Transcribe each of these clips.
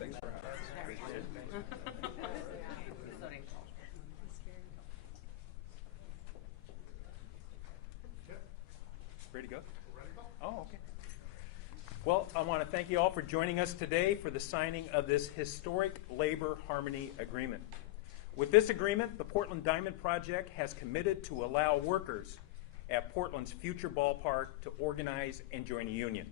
Thanks for having us. Ready to go? Oh, okay. Well, I want to thank you all for joining us today for the signing of this historic labor harmony agreement. With this agreement, the Portland Diamond Project has committed to allow workers at Portland's future ballpark to organize and join a union.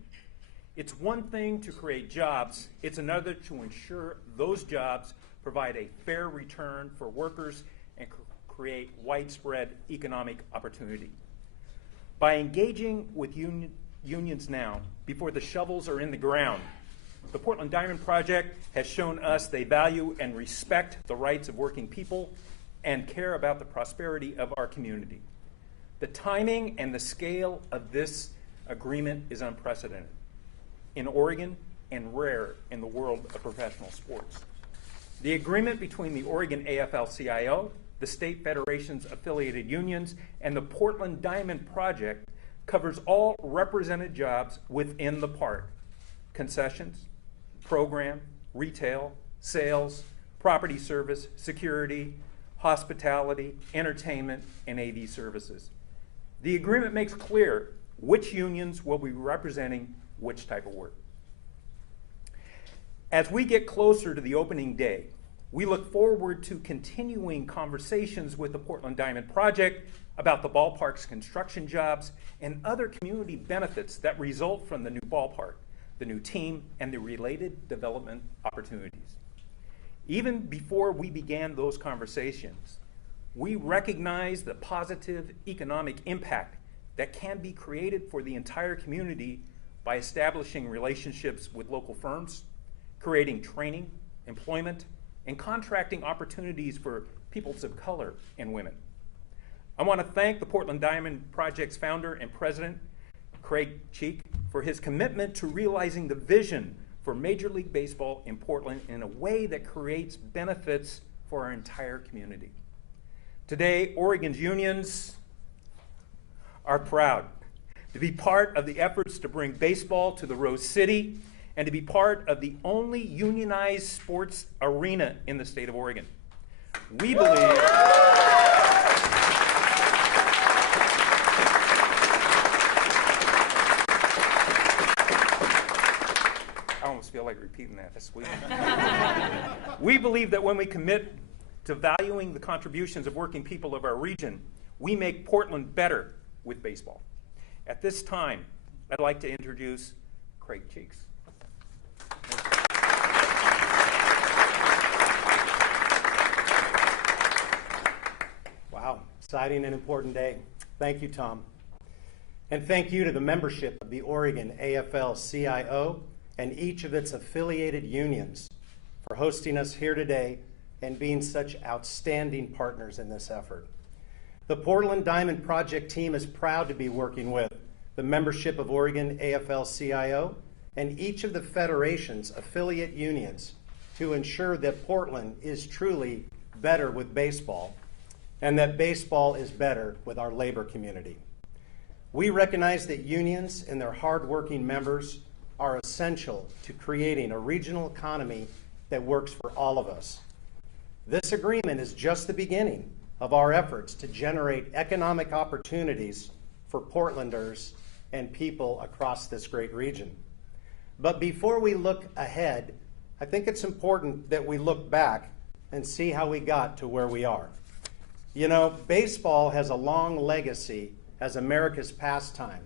It's one thing to create jobs, it's another to ensure those jobs provide a fair return for workers and create widespread economic opportunity. By engaging with unions now, before the shovels are in the ground, the Portland Diamond Project has shown us they value and respect the rights of working people and care about the prosperity of our community. The timing and the scale of this agreement is unprecedented in Oregon and rare in the world of professional sports. The agreement between the Oregon AFL-CIO, the state federation's affiliated unions, and the Portland Diamond Project covers all represented jobs within the park: concessions, program, retail, sales, property service, security, hospitality, entertainment, and AV services. The agreement makes clear which unions will be representing which type of work. As we get closer to the opening day, we look forward to continuing conversations with the Portland Diamond Project about the ballpark's construction jobs and other community benefits that result from the new ballpark, the new team, and the related development opportunities. Even before we began those conversations, we recognize the positive economic impact that can be created for the entire community by establishing relationships with local firms, creating training, employment, and contracting opportunities for peoples of color and women. I want to thank the Portland Diamond Project's founder and president, Craig Cheek, for his commitment to realizing the vision for Major League Baseball in Portland in a way that creates benefits for our entire community. Today, Oregon's unions are proud to be part of the efforts to bring baseball to the Rose City and to be part of the only unionized sports arena in the state of Oregon. We believe I almost feel like repeating that. That's sweet. We believe that when we commit to valuing the contributions of working people of our region, we make Portland better with baseball. At this time, I'd like to introduce Craig Cheeks. Wow, exciting and important day. Thank you, Tom. And thank you to the membership of the Oregon AFL-CIO and each of its affiliated unions for hosting us here today and being such outstanding partners in this effort. The Portland Diamond Project team is proud to be working with the membership of Oregon AFL-CIO and each of the Federation's affiliate unions to ensure that Portland is truly better with baseball and that baseball is better with our labor community. We recognize that unions and their hardworking members are essential to creating a regional economy that works for all of us. This agreement is just the beginning of our efforts to generate economic opportunities for Portlanders and people across this great region. But before we look ahead, I think it's important that we look back and see how we got to where we are. You know, baseball has a long legacy as America's pastime,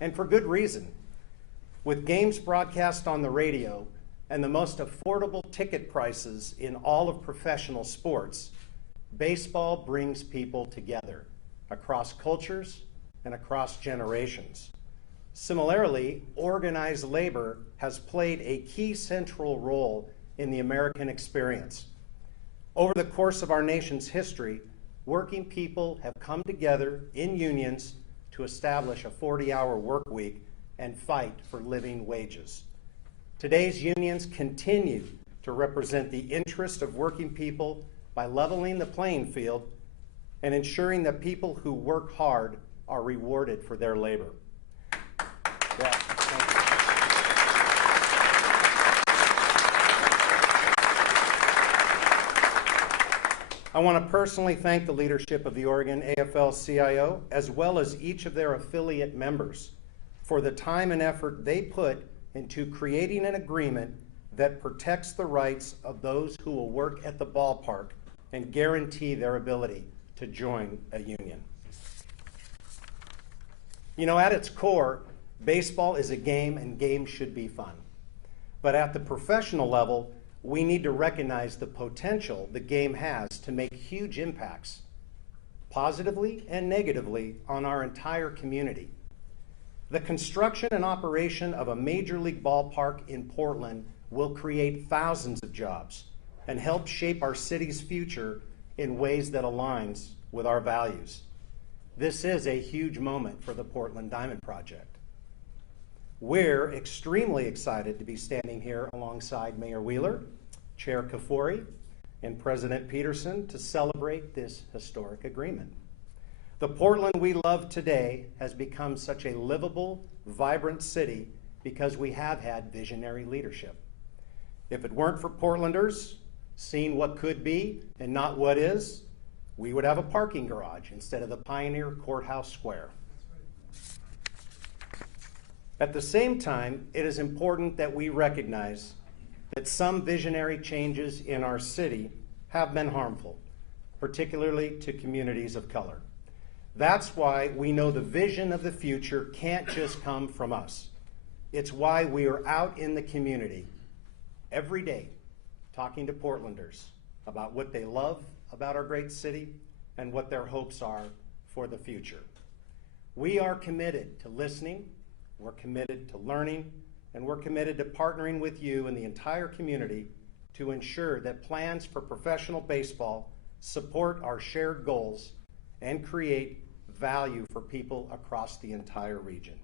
and for good reason. With games broadcast on the radio and the most affordable ticket prices in all of professional sports, baseball brings people together across cultures and across generations. Similarly, organized labor has played a key central role in the American experience. Over the course of our nation's history, working people have come together in unions to establish a 40-hour work week and fight for living wages. Today's unions continue to represent the interest of working people by leveling the playing field and ensuring that people who work hard are rewarded for their labor. Yeah, I want to personally thank the leadership of the Oregon AFL-CIO, as well as each of their affiliate members, for the time and effort they put into creating an agreement that protects the rights of those who will work at the ballpark and guarantee their ability to join a union. You know, at its core, baseball is a game and games should be fun. But at the professional level, we need to recognize the potential the game has to make huge impacts, positively and negatively, on our entire community. The construction and operation of a major league ballpark in Portland will create thousands of jobs and help shape our city's future in ways that aligns with our values. This is a huge moment for the Portland Diamond Project. We're extremely excited to be standing here alongside Mayor Wheeler, Chair Kafoury, and President Peterson to celebrate this historic agreement. The Portland we love today has become such a livable, vibrant city because we have had visionary leadership. If it weren't for Portlanders seeing what could be and not what is, we would have a parking garage instead of the Pioneer Courthouse Square. At the same time, it is important that we recognize that some visionary changes in our city have been harmful, particularly to communities of color. That's why we know the vision of the future can't just come from us. It's why we are out in the community every day talking to Portlanders about what they love about our great city and what their hopes are for the future. We are committed to listening, we're committed to learning, and we're committed to partnering with you and the entire community to ensure that plans for professional baseball support our shared goals and create value for people across the entire region.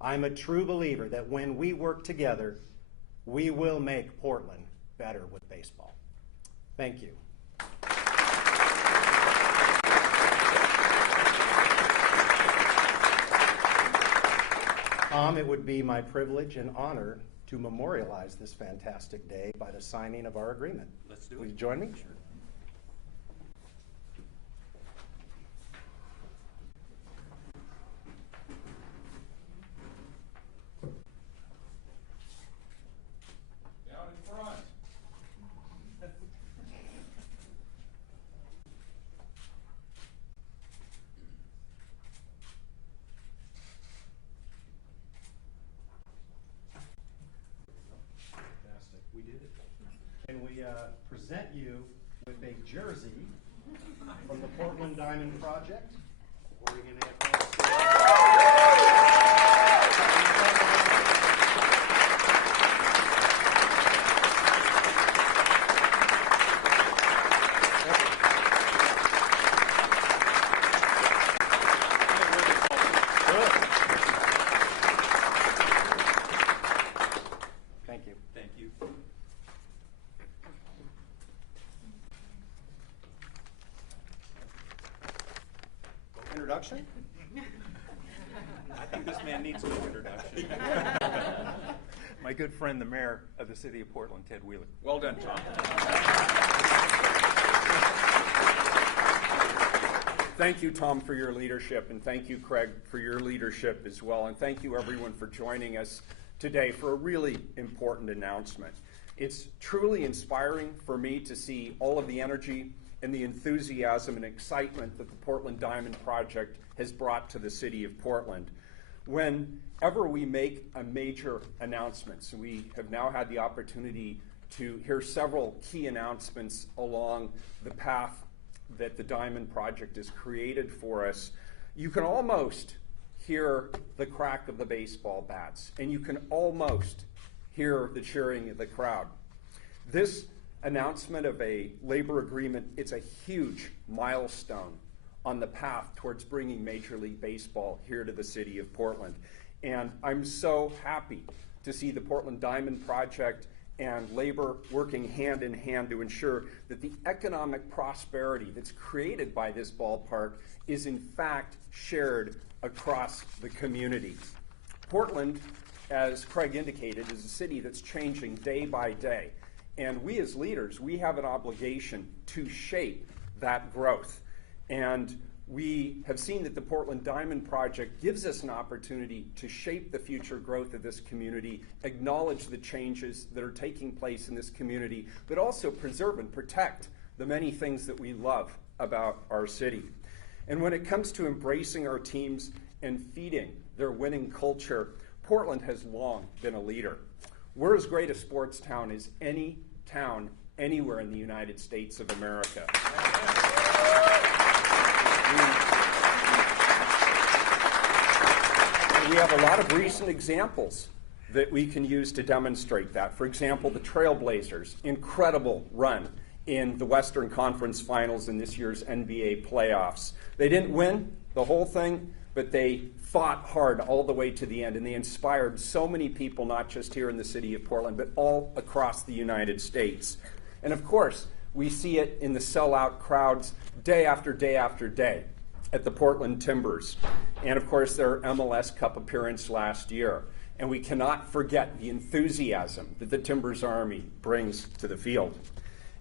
I'm a true believer that when we work together, we will make Portland better with baseball. Thank you. Tom, it would be my privilege and honor to memorialize this fantastic day by the signing of our agreement. Let's do it. Will you join me? Sure. Down in front. Fantastic. We did it. Can we present you with a jersey from the Portland Diamond Project? Oregon AFL-CIO. Thank you. Thank you. Introduction? I think this man needs no introduction. My good friend, the mayor of the city of Portland, Ted Wheeler. Well done, Tom. Thank you, Tom, for your leadership, and thank you, Craig, for your leadership as well, and thank you, everyone, for joining us today for a really important announcement. It's truly inspiring for me to see all of the energy and the enthusiasm and excitement that the Portland Diamond Project has brought to the city of Portland. Whenever we make a major announcement, so we have now had the opportunity to hear several key announcements along the path that the Diamond Project has created for us, you can almost hear the crack of the baseball bats, and you can almost hear the cheering of the crowd. This announcement of a labor agreement, it's a huge milestone on the path towards bringing Major League Baseball here to the city of Portland. And I'm so happy to see the Portland Diamond Project and labor working hand in hand to ensure that the economic prosperity that's created by this ballpark is in fact shared across the community. Portland, as Craig indicated, is a city that's changing day by day. And we as leaders, we have an obligation to shape that growth. And we have seen that the Portland Diamond Project gives us an opportunity to shape the future growth of this community, acknowledge the changes that are taking place in this community, but also preserve and protect the many things that we love about our city. And when it comes to embracing our teams and feeding their winning culture, Portland has long been a leader. We're as great a sports town as any town anywhere in the United States of America. We have a lot of recent examples that we can use to demonstrate that. For example, the Trailblazers' incredible run in the Western Conference Finals in this year's NBA playoffs. They didn't win the whole thing, but they fought hard all the way to the end, and they inspired so many people, not just here in the city of Portland, but all across the United States. And of course, we see it in the sellout crowds day after day after day at the Portland Timbers. And of course, their MLS Cup appearance last year. And we cannot forget the enthusiasm that the Timbers Army brings to the field.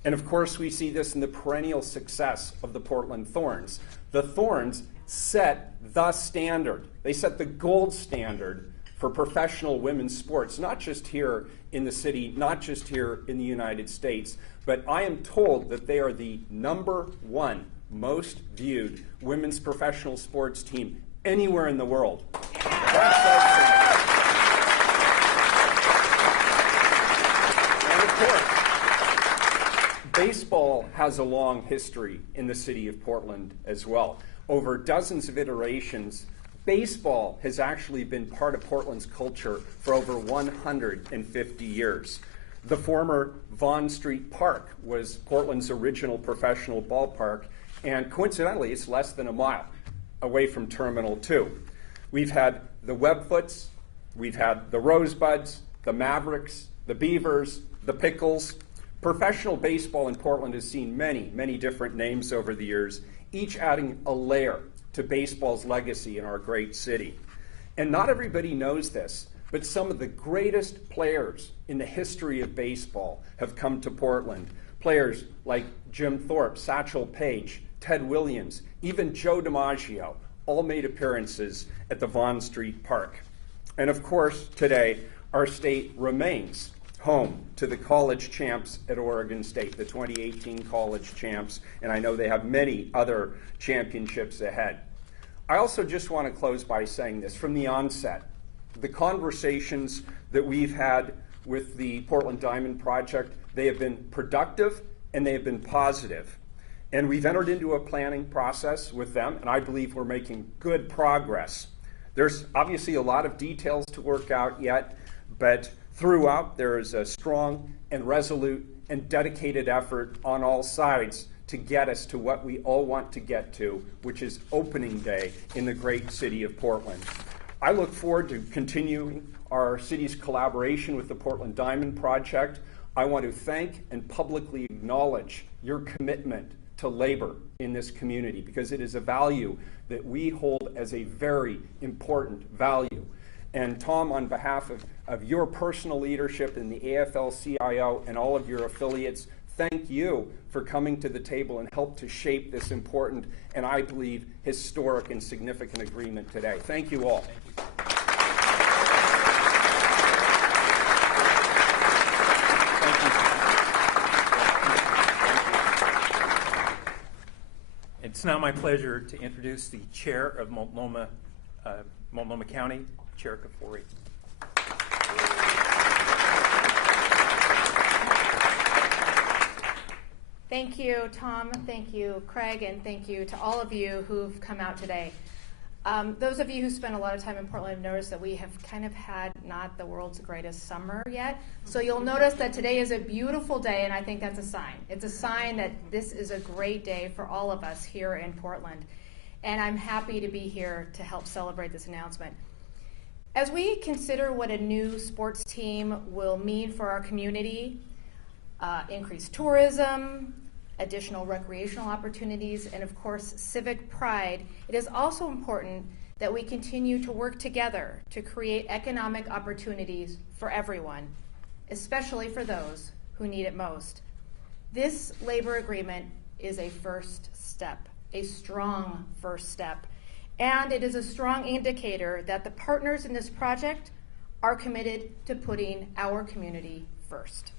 And of course, we see this in the perennial success of the Portland Thorns. The Thorns set the standard. They set the gold standard for professional women's sports, not just here in the city, not just here in the United States, but I am told that they are the #1 most viewed women's professional sports team anywhere in the world. And of course, baseball has a long history in the city of Portland as well. Over dozens of iterations, baseball has actually been part of Portland's culture for over 150 years. The former Vaughn Street Park was Portland's original professional ballpark, and coincidentally, it's less than a mile away from Terminal 2. We've had the Webfoots, we've had the Rosebuds, the Mavericks, the Beavers, the Pickles. Professional baseball in Portland has seen many, many different names over the years, each adding a layer to baseball's legacy in our great city. And not everybody knows this, but some of the greatest players in the history of baseball have come to Portland. Players like Jim Thorpe, Satchel Paige, Ted Williams, even Joe DiMaggio, all made appearances at the Vaughn Street Park. And of course, today, our state remains home to the college champs at Oregon State, the 2018 college champs, and I know they have many other championships ahead. I also just want to close by saying this. From the onset, the conversations that we've had with the Portland Diamond Project, they have been productive and they have been positive. And we've entered into a planning process with them, and I believe we're making good progress. There's obviously a lot of details to work out yet, but throughout there is a strong and resolute and dedicated effort on all sides to get us to what we all want to get to, which is opening day in the great city of Portland. I look forward to continuing our city's collaboration with the Portland Diamond Project. I want to thank and publicly acknowledge your commitment to labor in this community, because it is a value that we hold as a very important value. And Tom, on behalf of your personal leadership in the AFL-CIO and all of your affiliates, thank you for coming to the table and help to shape this important and, I believe, historic and significant agreement today. Thank you all. Thank you. It's now my pleasure to introduce the chair of Multnomah County, Chair Kafoury. Thank you, Tom. Thank you, Craig, and thank you to all of you who've come out today. Those of you who spend a lot of time in Portland have noticed that we have kind of had not the world's greatest summer yet. So you'll notice that today is a beautiful day, and I think that's a sign. It's a sign that this is a great day for all of us here in Portland. And I'm happy to be here to help celebrate this announcement. As we consider what a new sports team will mean for our community, increased tourism, additional recreational opportunities, and of course, civic pride, it is also important that we continue to work together to create economic opportunities for everyone, especially for those who need it most. This labor agreement is a first step, a strong first step. And it is a strong indicator that the partners in this project are committed to putting our community first.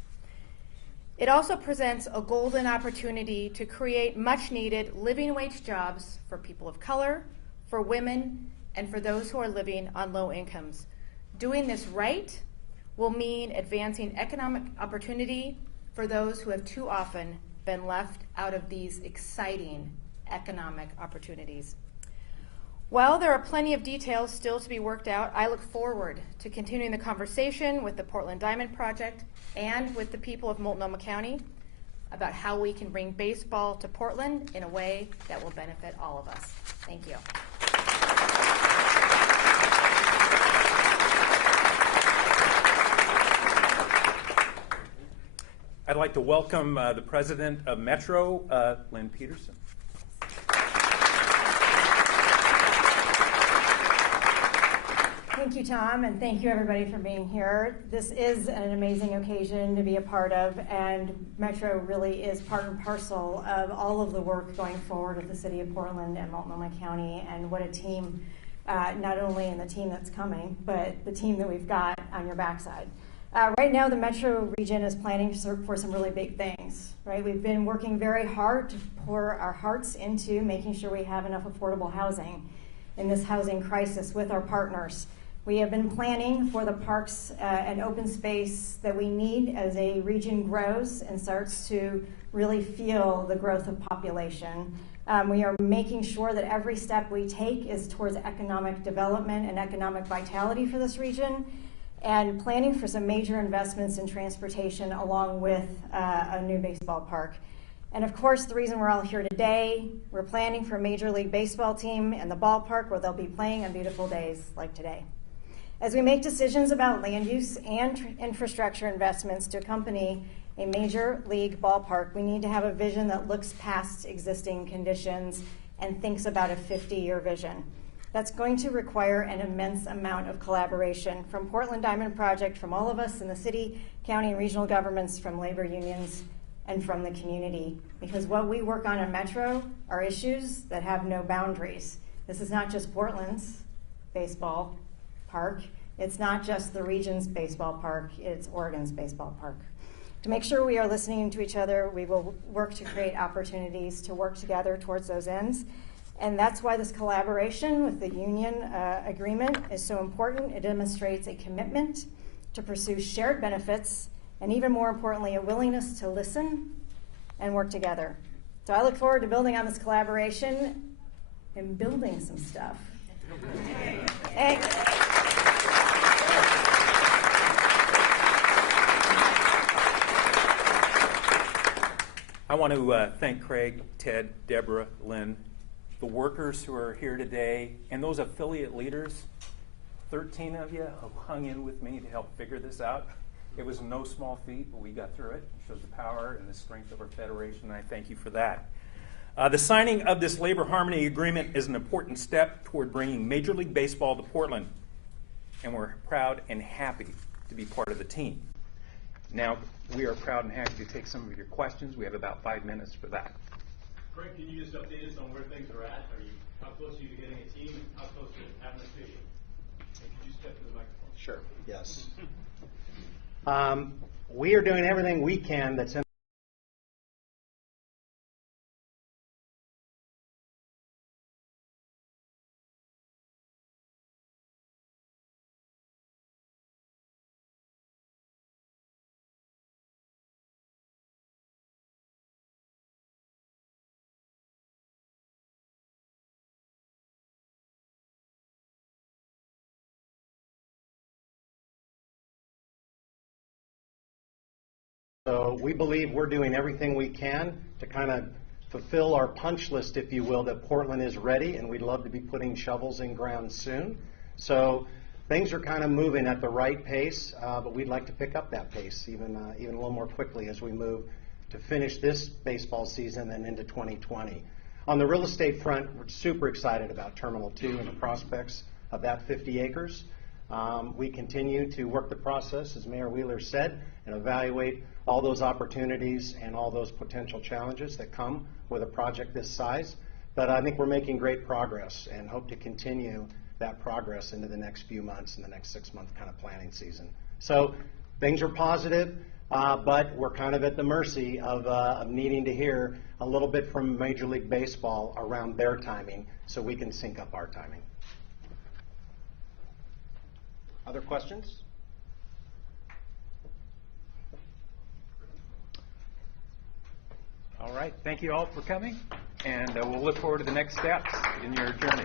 It also presents a golden opportunity to create much needed living wage jobs for people of color, for women, and for those who are living on low incomes. Doing this right will mean advancing economic opportunity for those who have too often been left out of these exciting economic opportunities. While there are plenty of details still to be worked out, I look forward to continuing the conversation with the Portland Diamond Project and with the people of Multnomah County about how we can bring baseball to Portland in a way that will benefit all of us. Thank you. I'd like to welcome the president of Metro, Lynn Peterson. Thank you, Tom, and thank you, everybody, for being here. This is an amazing occasion to be a part of, and Metro really is part and parcel of all of the work going forward with the City of Portland and Multnomah County, and what a team, not only in the team that's coming, but the team that we've got on your backside. Right now, the Metro region is planning for some really big things, right? We've been working very hard to pour our hearts into making sure we have enough affordable housing in this housing crisis with our partners. We have been planning for the parks and open space that we need as a region grows and starts to really feel the growth of population. We are making sure that every step we take is towards economic development and economic vitality for this region, and planning for some major investments in transportation along with a new baseball park. And of course, the reason we're all here today, we're planning for a Major League Baseball team and the ballpark where they'll be playing on beautiful days like today. As we make decisions about land use and infrastructure investments to accompany a major league ballpark, we need to have a vision that looks past existing conditions and thinks about a 50-year vision. That's going to require an immense amount of collaboration from Portland Diamond Project, from all of us in the city, county, and regional governments, from labor unions, and from the community. Because what we work on in Metro are issues that have no boundaries. This is not just Portland's baseball park. It's not just the region's baseball park, it's Oregon's baseball park. To make sure we are listening to each other, we will work to create opportunities to work together towards those ends. And that's why this collaboration with the union agreement is so important. It demonstrates a commitment to pursue shared benefits, and even more importantly, a willingness to listen and work together. So I look forward to building on this collaboration and building some stuff. Thanks. I want to thank Craig, Ted, Deborah, Lynn, the workers who are here today, and those affiliate leaders, 13 of you who hung in with me to help figure this out. It was no small feat, but we got through it. It shows the power and the strength of our federation, and I thank you for that. The signing of this labor harmony agreement is an important step toward bringing Major League Baseball to Portland, and we're proud and happy to be part of the team. Now, we are proud and happy to take some of your questions. We have about 5 minutes for that. Craig, can you just update us on where things are at? How close are you to getting a team? How close to having a stadium? And could you step to the microphone? Sure, yes. We are doing everything we can that's in So we believe we're doing everything we can to kind of fulfill our punch list, if you will, that Portland is ready, and we'd love to be putting shovels in ground soon. So things are kind of moving at the right pace, but we'd like to pick up that pace even a little more quickly as we move to finish this baseball season and into 2020. On the real estate front, we're super excited about Terminal 2 and the prospects of that 50 acres. We continue to work the process, as Mayor Wheeler said, and evaluate all those opportunities and all those potential challenges that come with a project this size. But I think we're making great progress and hope to continue that progress into the next few months and the next 6-month kind of planning season. So things are positive, but we're kind of at the mercy of needing to hear a little bit from Major League Baseball around their timing so we can sync up our timing. Other questions? All right. Thank you all for coming, and we'll look forward to the next steps in your journey.